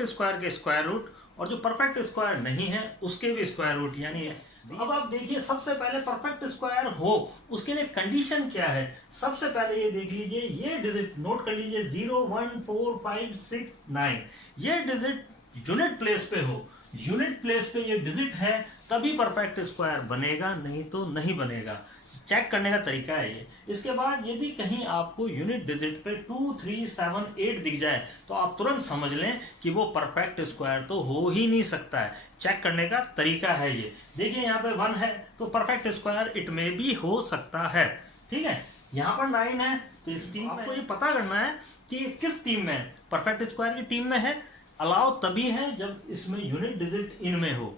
Perfect square के square root और जो परफेक्ट स्क्वायर नहीं है उसके भी स्क्वायर रूट यानी है। अब आप देखिए सबसे पहले परफेक्ट स्क्वायर हो उसके लिए कंडीशन क्या है। सबसे पहले ये देख लीजिए, ये डिजिट नोट कर लीजिए 0 1 4 5 6 9, ये डिजिट यूनिट प्लेस पे हो, यूनिट प्लेस पे ये डिजिट है तभी परफेक्ट स्क्वायर बनेगा, नहीं तो नहीं बनेगा। चेक करने का तरीका है ये। इसके बाद यदि कहीं आपको यूनिट डिजिट पे 2 3 7 8 दिख जाए तो आप तुरंत समझ लें कि वो परफेक्ट स्क्वायर तो हो ही नहीं सकता है। चेक करने का तरीका है ये। देखिए यहाँ पे 1 है तो परफेक्ट स्क्वायर इट में भी हो सकता है, ठीक है। यहाँ पर 9 है तो इस टीम आपको ये पता करना है कि किस टीम में है। परफेक्ट स्क्वायर की टीम में है, अलाउ तभी है जब इसमें यूनिट डिजिट इनमें हो।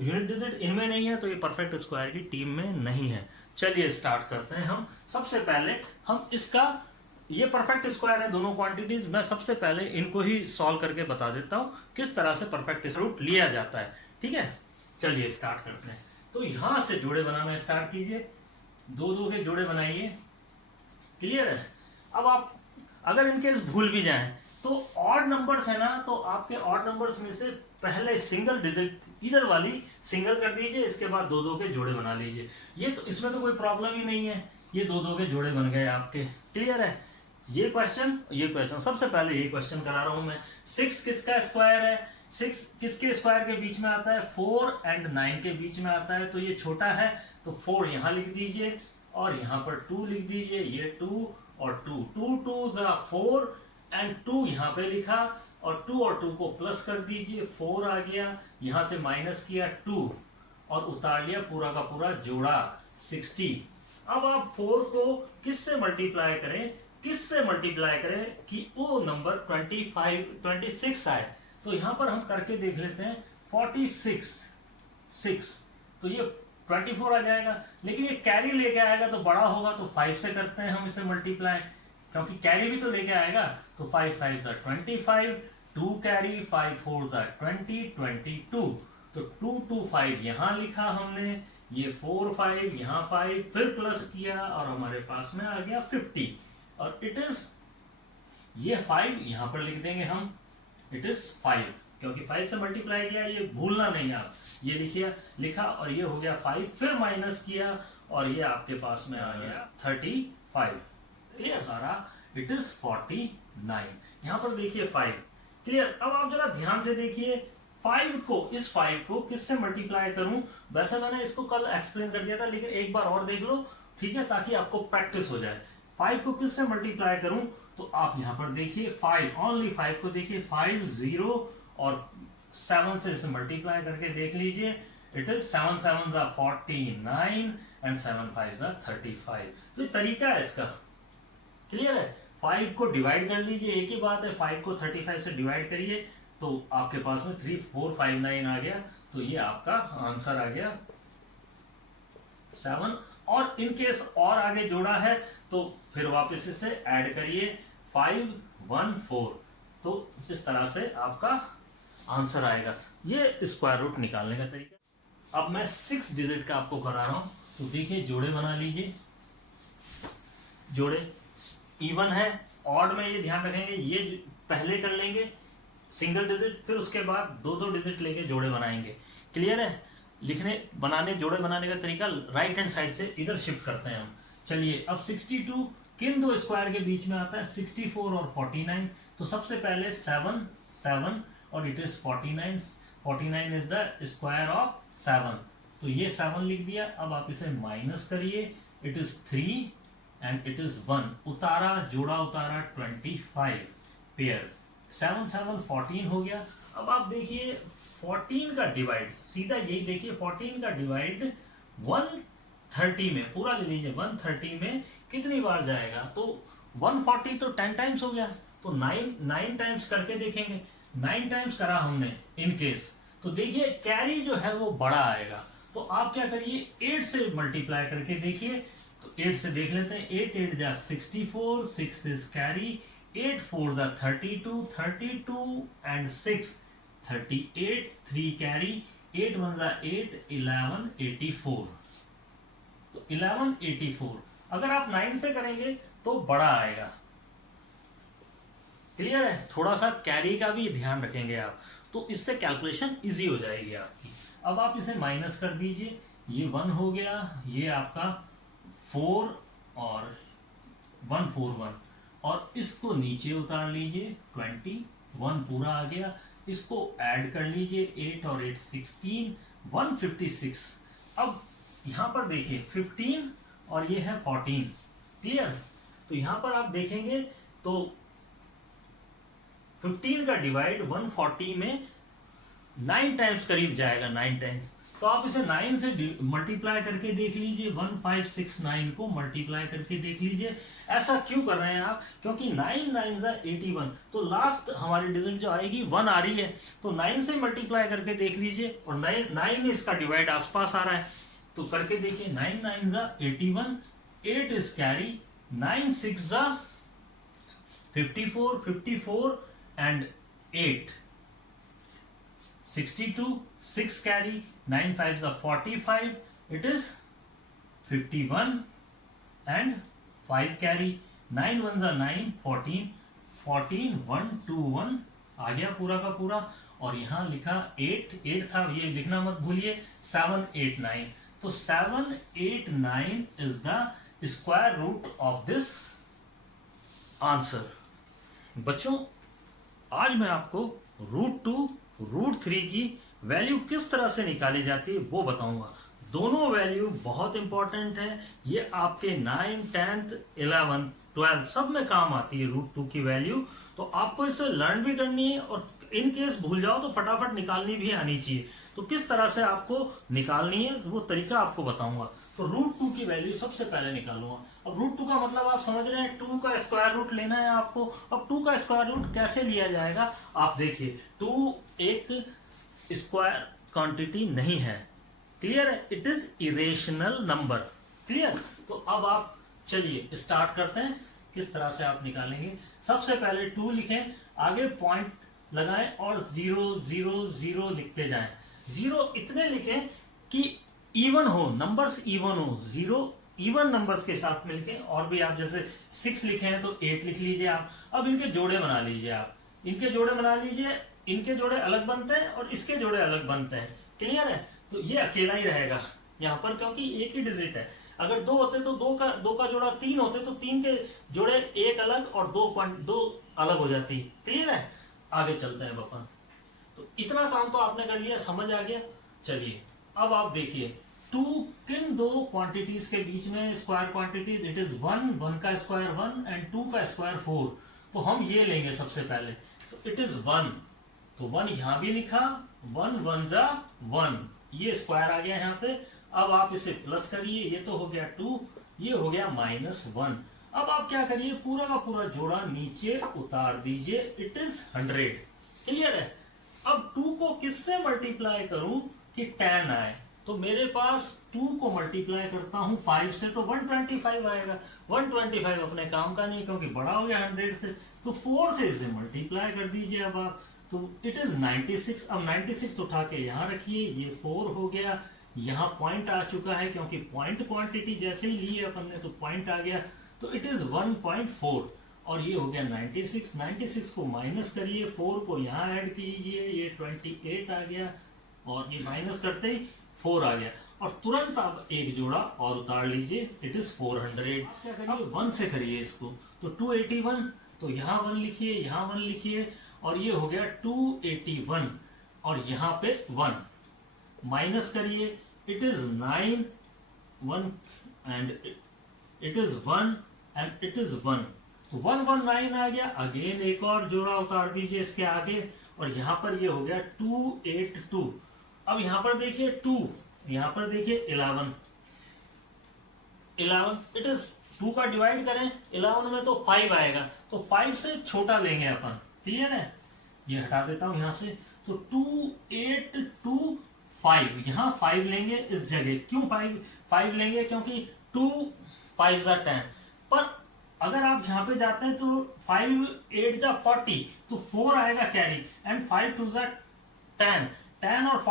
यूनिट डिजिट इनमें नहीं है तो ये परफेक्ट स्क्वायर की टीम में नहीं है। चलिए स्टार्ट करते हैं हम। सबसे पहले हम इसका, ये परफेक्ट स्क्वायर है दोनों क्वांटिटीज, मैं सबसे पहले इनको ही सॉल्व करके बता देता हूँ किस तरह से परफेक्ट रूट लिया जाता है, ठीक है। चलिए स्टार्ट करते हैं। तो यहां से जोड़े बनाना स्टार्ट कीजिए, 2 2 के जोड़े बनाइए, क्लियर है। अब आप अगर इनकेस भूल भी जाएं तो ऑड नंबर्स है ना, तो आपके ऑड नंबर्स में से पहले सिंगल डिजिट इधर वाली सिंगल कर दीजिए, इसके बाद 2 2 के जोड़े बना लीजिए। ये तो इसमें तो कोई प्रॉब्लम ही नहीं है, ये 2 2 के जोड़े बन गए आपके, क्लियर है। ये क्वेश्चन सबसे पहले ये क्वेश्चन करा रहा हूं मैं। 6 किसका स्क्वायर है, 6 किसके स्क्वायर के बीच में आता है, 4 और 9 के बीच में आता है, तो ये छोटा है तो 4 यहां लिख दीजिए और यहां पर 2 लिख दीजिए, ये 2 और 2 2 2 4 एंड 2 यहाँ पे लिखा और 2 और 2 को प्लस कर दीजिए, 4 आ गया, यहां से माइनस किया 2 और उतार लिया पूरा का पूरा जोड़ा 60। अब आप 4 को किससे मल्टीप्लाई करें, कि वो नंबर 26 आए। तो यहां पर हम करके देख लेते हैं 46 तो ये 24 आ जाएगा, लेकिन ये कैरी लेके आएगा तो बड़ा होगा तो 5 से करते हैं हम इसे मल्टीप्लाई, क्योंकि कैरी भी तो लेके आएगा। तो 5 5 25, 2 कैरी, 5 4 20 22, तो 2 2 5 यहां लिखा हमने, ये 4 5 यहाँ 5 फिर प्लस किया और हमारे पास में आ गया 50 और इट इज, ये 5 यहां पर लिख देंगे हम, इट इज 5 क्योंकि 5 से मल्टीप्लाई किया, ये भूलना नहीं आप, ये लिखा और ये हो गया 5 फिर माइनस किया और ये आपके पास में आ गया 35, क्लियर सारा, इट इज 49। यहां पर देखिए 5, क्लियर। अब आप जरा ध्यान से देखिए 5 को, इस 5 को किससे मल्टीप्लाई करूं। वैसे मैंने इसको कल एक्सप्लेन कर दिया था, लेकिन एक बार और देख लो, ठीक है, ताकि आपको प्रैक्टिस हो जाए। 5 को किससे मल्टीप्लाई करूं, तो आप यहां पर देखिए 5, ओनली 5 को देखिए, 5 0 और 7 से इसे मल्टीप्लाई करके देख लीजिए, इट इज 7 7 49 एंड 7 5 35। तो ये तरीका है इसका, क्लियर है। 5 को डिवाइड कर लीजिए, एक ही बात है, 5 को 35 से डिवाइड करिए तो आपके पास में 3459 आ गया, तो ये आपका आंसर आ गया 7। और इन केस और आगे जोड़ा है तो फिर वापस इसे ऐड करिए 514, तो इस तरह से आपका आंसर आएगा। ये स्क्वायर रूट निकालने का तरीका। अब मैं 6 डिजिट का आपको करा रहा हूं, तो देखिए जोड़े बना लीजिए, जोड़े इवन है, ऑड में ये ध्यान रखेंगे, ये पहले कर लेंगे सिंगल डिजिट, फिर उसके बाद 2 2 डिजिट लेके जोड़े बनाएंगे, क्लियर है। जोड़े बनाने का तरीका राइट हैंड साइड से इधर शिफ्ट करते हैं हम। चलिए अब 62 किन दो स्क्वायर के बीच में आता है, 64 और 49, तो सबसे पहले 7 7 और it is 49 is the square of 7, तो ये 7 लिख दिया। अब आप इसे माइनस करिए, it is 3 and it is 1, उतारा जोड़ा उतारा 25 पेयर, 7 7 14 हो गया। अब आप देखिए 14 का डिवाइड, सीधा यही देखिए 14 का डिवाइड 130 में, पूरा ले लीजिए, 130 में कितनी बार जाएगा, तो 140 तो 10 टाइम्स हो गया, तो 9 टाइम्स करके देखेंगे। 9 टाइम्स करा हमने इन केस, तो देखिए कैरी जो है वो बड़ा आएगा, तो आप क्या करिए 8 से मल्टीप्लाई करके देखिए, तो 8 से देख लेते हैं, 8 8 जा 64, 6 इज कैरी, 8 4 जा 32 एंड 6 38, 3 कैरी, 8 1 जा 8, 11 84, तो 11 84। अगर आप 9 से करेंगे तो बड़ा आएगा, क्लियर है? थोड़ा सा कैरी का भी ध्यान रखेंगे आप, तो इससे कैलकुलेशन इजी हो जाएगी आपकी। अब आप इसे माइनस कर दीजिए, ये 1 हो गया, ये आपका 4 और 141, और इसको नीचे उतार लीजिए 21 पूरा आ गया, इसको ऐड कर लीजिए 8 और 8 16, 156। अब यहाँ पर देखिए 15 और ये है 14, क्लियर? तो यहाँ पर आप देखेंगे तो 15 का डिवाइड 140 में 9 टाइम्स करीब जाएगा, 9 टाइम्स। तो आप इसे 9 से मल्टीप्लाई करके देख लीजिए, 1569 को मल्टीप्लाई करके देख लीजिए। ऐसा क्यों कर रहे हैं आप? क्योंकि 9 9 जा 81, तो लास्ट हमारी डिजिट जो आएगी 1 आ रही है, तो 9 से मल्टीप्लाई करके देख लीजिए, और 9 इसका डिवाइड आसपास आ रहा है, तो करके देखिए। 9 9 जा 81, 8 इज कैरी, 9 6 जा 54, 54 and 8 62, 6 carry, 9 5s are 45, it is 51 and 5 carry, 9 1s are 9, 14, 14 1 2 1 आ गया पूरा का पूरा। और यहाँ लिखा 8 8 था, ये लिखना मत भूलिए, 7 8 9, तो 7 8 9 is the square root of this answer। बच्चों, आज मैं आपको √2 √3 की वैल्यू किस तरह से निकाली जाती है वो बताऊंगा। दोनों वैल्यू बहुत इंपॉर्टेंट है, ये आपके 9 10th 11 12 सब में काम आती है √2 की वैल्यू। तो आपको इसे लर्न भी करनी है, और इन केस भूल जाओ तो फटाफट निकालनी भी आनी चाहिए। तो किस तरह से आपको निकालनी है वो तरीका आपको बताऊंगा। तो √2 की वैल्यू सबसे पहले निकालूंगा। अब √2 का मतलब आप समझ रहे हैं, 2 का स्क्वायर रूट लेना है आपको। अब 2 का स्क्वायर रूट कैसे लिया जाएगा, आप देखिए। 2 एक स्क्वायर क्वांटिटी नहीं है, क्लियर है? It is irrational number, clear? तो अब आप चलिए स्टार्ट करते हैं, किस तरह से आप निकालेंगे। सबसे पहले 2 लिखें, आगे पॉइंट लगाएं और 0 0 0 लिखते जाएं। 0 इतने लिखें कि इवन हो, नंबर्स इवन हो, 0 इवन नंबर्स के साथ मिलके। और भी आप जैसे 6 लिखे हैं तो 8 लिख लीजिए आप। अब इनके जोड़े बना लीजिए आप, इनके जोड़े बना लीजिए, इनके जोड़े अलग बनते हैं और इसके जोड़े अलग बनते हैं, क्लियर है? तो ये अकेला ही रहेगा यहाँ पर, क्योंकि एक ही डिजिट है। अगर 2 होते तो 2 का जोड़ा 3 होते, तो 3 के जोड़े एक अलग और 2 अलग हो जाती, क्लियर है? आगे चलते हैं अपन। तो इतना काम तो आपने कर लिया, समझ आ गया। चलिए अब आप देखिए 2 किन दो क्वांटिटीज के बीच में स्क्वायर क्वांटिटीज, इट इज 1 का स्क्वायर 1 एंड 2 का स्क्वायर 4। तो हम ये लेंगे सबसे पहले, तो इट इज 1, तो 1 यहां भी लिखा, 1 1 जा 1, ये स्क्वायर आ गया यहाँ पे। अब आप इसे प्लस करिए, ये तो हो गया 2, ये हो गया -1। अब आप क्या करिए, पूरा का पूरा जोड़ा नीचे उतार दीजिए, इट इज 100, क्लियर है? अब 2 को किससे मल्टीप्लाई करूं कि 10 आए, तो मेरे पास 2 को मल्टीप्लाई करता हूं 5 से, तो 125 आएगा। 125 अपने काम का नहीं, क्योंकि बड़ा हो गया 100 से, तो 4 से इसे मल्टीप्लाई कर दीजिए अब आप, तो इट इज 96। अब 96 उठा के यहाँ रखिए, ये 4 हो गया, यहाँ पॉइंट आ चुका है, क्योंकि पॉइंट क्वांटिटी जैसे ही ली है अपन ने तो पॉइंट आ गया, तो इट इज 1.4, और ये हो गया 96। 96 को माइनस करिए, 4 को यहाँ ऐड कीजिए, ये 28 आ गया, और ये माइनस करते ही 4 आ गया, और तुरंत आप एक जोड़ा और उतार लीजिए, इट इज 400। क्या करिए, 1 से करिए इसको, तो 281, तो यहाँ 1 लिखिए, यहाँ 1 लिखिए, और ये हो गया 281, और यहाँ पे 1 माइनस करिए, it is 9 1 and it is 1 and it is 1, तो 119 आ गया। अगेन एक और जोड़ा उतार दीजिए इसके आगे, और यहाँ पर ये हो गया 282। अब यहाँ पर देखिए 2, यहाँ पर देखिए 11, इट इज 2 का डिवाइड करें 11 में तो 5 आएगा, तो 5 से छोटा लेंगे अपन, क्लियर है? ये हटा देता हूं यहाँ से, तो 2825, यहाँ 5 लेंगे इस जगह। क्यों 5 लेंगे, क्योंकि 2 5 जा 10, पर अगर आप यहाँ पे जाते हैं तो 5 8 जा 40, तो 4 आएगा कैरी, एंड 5 2 जा 10, 10 और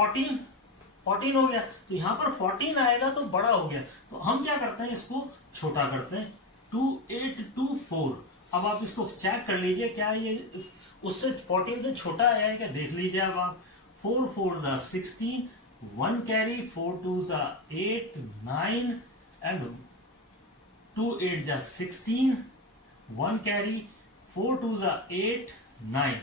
14 हो गया, तो यहाँ पर 14 आएगा तो बड़ा हो गया। तो हम क्या करते हैं, इसको छोटा करते हैं, 2824, अब आप इसको चेक कर लीजिए क्या ये उससे 14 से छोटा आया है क्या, देख लीजिए अब आप। 4 4 ज़ा 16, 1 कैरी, 4 2 ज़ा 8 9 एंड 2 8 ज़ा 16, 1 कैरी, 4 2 ज़ा 8 9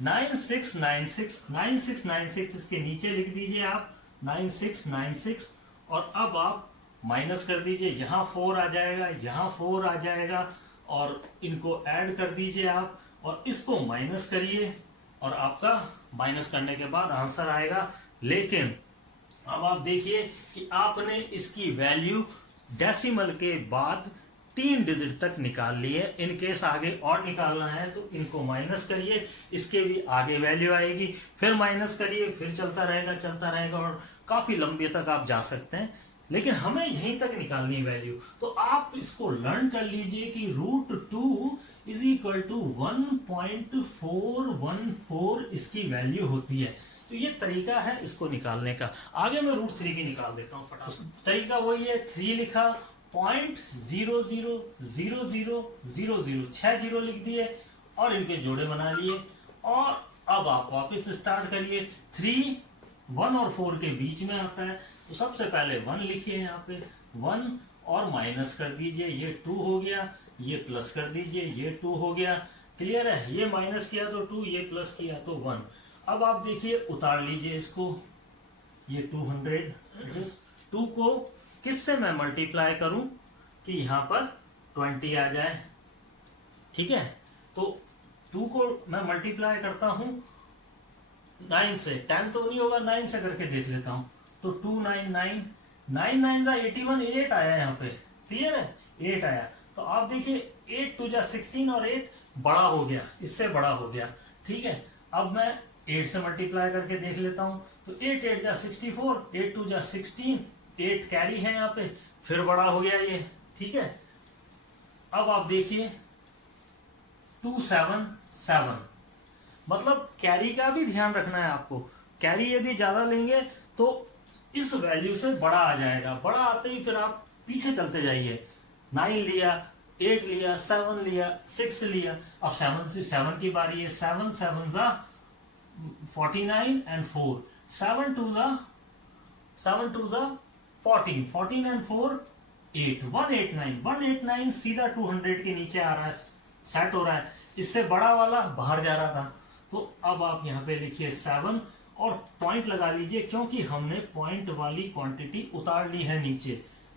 9696 इसके नीचे लिख दीजिए आप 9696। और अब आप माइनस कर दीजिए, यहाँ 4 आ जाएगा, यहाँ 4 आ जाएगा, और इनको ऐड कर दीजिए आप और इसको माइनस करिए और आपका माइनस करने के बाद आंसर आएगा। लेकिन अब आप देखिए कि आपने इसकी वैल्यू डेसिमल के बाद 3 डिजिट तक निकाल लिए। इन केस आगे और निकालना है तो इनको माइनस करिए, इसके भी आगे वैल्यू आएगी, फिर माइनस करिए, फिर चलता रहेगा और काफी लंबे तक आप जा सकते हैं। लेकिन हमें यहीं तक निकालनी वैल्यू, तो आप इसको लर्न कर लीजिए कि √2 इज इक्वल टू 1.414 इसकी वैल्यू होती है। तो ये तरीका है इसको निकालने का। आगे मैं √3 की निकाल देता हूँ फटाफट। तरीका वही है, 3 लिखा, 0.000000 6 जीरो लिख दिए और इनके जोड़े बना लिए। और अब आप वापस स्टार्ट करिए। 3 1 और 4 के बीच में आता है, तो सबसे पहले 1 लिखिए यहाँ पे 1 और माइनस कर दीजिए, ये 2 हो गया, ये प्लस कर दीजिए, ये 2 हो गया। क्लियर है, ये माइनस किया तो 2, ये प्लस किया तो 1। अब आप देखिए उतार लीजिए इसको, ये 200, 2 को किससे मैं मल्टीप्लाई करूं कि यहाँ पर 20 आ जाए। ठीक है, तो 2 को मैं मल्टीप्लाई करता हूं 9 से, 10 तो नहीं होगा, 9 से करके देख लेता हूं। तो 2 9 9 9 9 जा 81, 8 आया यहाँ पे। क्लियर है, 8 आया। तो आप देखिए 8 2 जा 16 और 8 बड़ा हो गया, इससे बड़ा हो गया। ठीक है, अब मैं 8 से मल्टीप्लाई करके देख लेता हूं। तो 8 8 जा 64, 8 2 जा 16, 8 कैरी है यहाँ पे, फिर बड़ा हो गया ये। ठीक है, अब आप देखिए 2 7 7, मतलब कैरी का भी ध्यान रखना है आपको। कैरी यदि ज्यादा लेंगे तो इस वैल्यू से बड़ा आ जाएगा, बड़ा आते ही फिर आप पीछे चलते जाइए। 9 लिया, 8 लिया, 7 लिया, 6 लिया, अब 7 की बारी है। 7 7 जा 49 एंड 4, 7 2 जा 14, 14 एंड 4 8, 189 सीधा 200 के नीचे आ रहा है, सेट हो रहा है। इससे बड़ा वाला बाहर जा रहा था। तो अब आप यहाँ पे लिखिए 7 और पॉइंट लगा लीजिए, क्योंकि हमने पॉइंट वाली क्वांटिटी उतार ली है नीचे।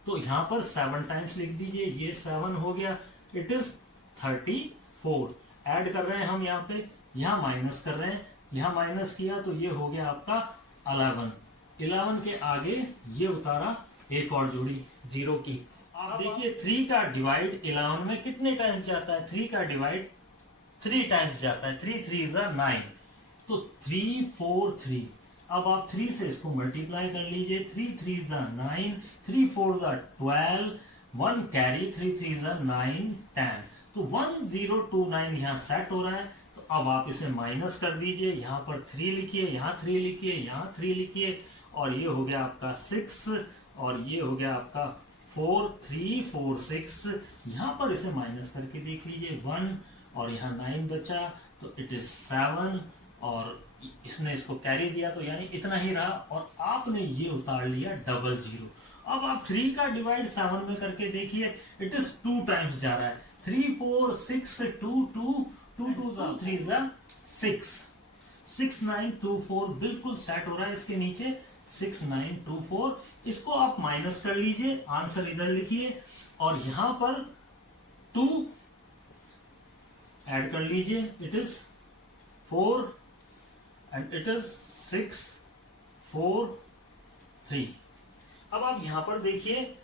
तो यहाँ पर 7 टाइम्स लिख दीजिए, ये 7 हो गया, इट इज 34। ऐड कर रहे हैं हम यहाँ पे, यहाँ माइनस कर रहे हैं, यहाँ माइनस किया तो ये हो गया आपका 11। 11 के आगे ये उतारा, एक और जोड़ी 0 की। आप देखिए 3 का डिवाइड 11 में कितने टाइम्स जाता है? 3 का डिवाइड 3 टाइम्स जाता है। 3 3 is 9, तो 3 4 3। अब आप 3 से इसको मल्टीप्लाई कर लीजिए। 3 3 is 9, 3 4 is 12, 1 कैरी, 3 3 is 9 10। तो 1029 यहाँ सेट हो रहा है। तो अब आप इसे माइनस कर दीजिए, यहाँ पर 3 लिखिए, यहाँ 3 लिखिए, यहाँ 3 लिखिए, और ये हो गया आपका 6 और ये हो गया आपका 4 3 4 6। यहाँ पर इसे माइनस करके देख लीजिए 1 और यहाँ 9 बचा, तो इट इज 7 और इसने इसको कैरी दिया, तो यानी इतना ही रहा और आपने ये उतार लिया 00। अब आप 3 का डिवाइड 7 में करके देखिए, इट इज 2 टाइम्स जा रहा है। 3 4 6 2 2 2 2 3 6 6 9 2 4 बिल्कुल सेट हो रहा है इसके नीचे 6924। इसको आप माइनस कर लीजिए, आंसर इधर लिखिए और यहां पर 2 ऐड कर लीजिए, it is 4 and it is 6 4 3। अब आप यहां पर देखिए,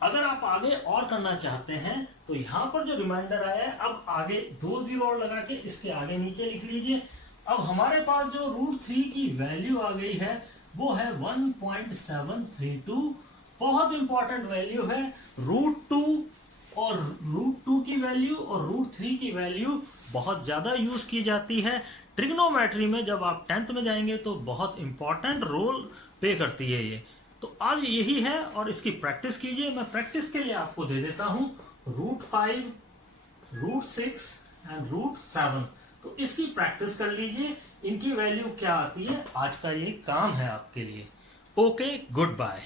अगर आप आगे और करना चाहते हैं तो यहां पर जो रिमाइंडर आया है, अब आगे 2 0 और लगा के इसके आगे नीचे लिख लीजिए। अब हमारे पास जो √3 की वैल्यू आ गई है वो है 1.732। बहुत इंपॉर्टेंट वैल्यू है। √2 और √2 की वैल्यू और √3 की वैल्यू बहुत ज्यादा यूज की जाती है ट्रिग्नोमेट्री में। जब आप 10th में जाएंगे तो बहुत इंपॉर्टेंट रोल पे करती है ये। तो आज यही है और इसकी प्रैक्टिस कीजिए। मैं प्रैक्टिस के लिए आपको दे देता हूं √5 √6 एंड √7। तो इसकी प्रैक्टिस कर लीजिए, इनकी वैल्यू क्या आती है, आज का ये काम है आपके लिए। Okay, good bye.